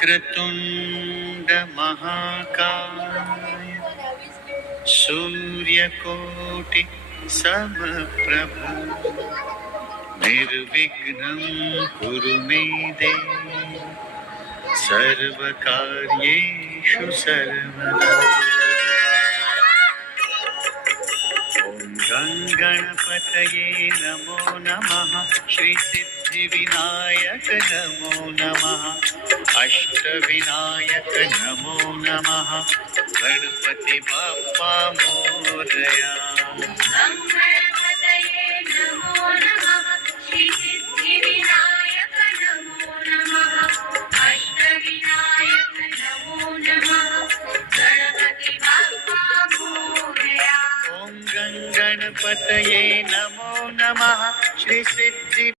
वक्रतुण्ड महाकाय सूर्यकोटि समप्रभ निर्विघ्नं कुरु मे देव सर्वकार्येषु सर्वदा। ॐ गणपतये नमो नमः। श्री सिद्धिविनायक नमो नमः। अष्टविनायक नमो नमः। गणपति बाप्पा मोरया। गणपतये नमो नमः। श्री सिद्धिविनायक नमो नमः। अष्टविनायक नमो नमः। गणपति बाप्पा मोरया। ॐ गणपतये नमो नमः। श्री सिद्धि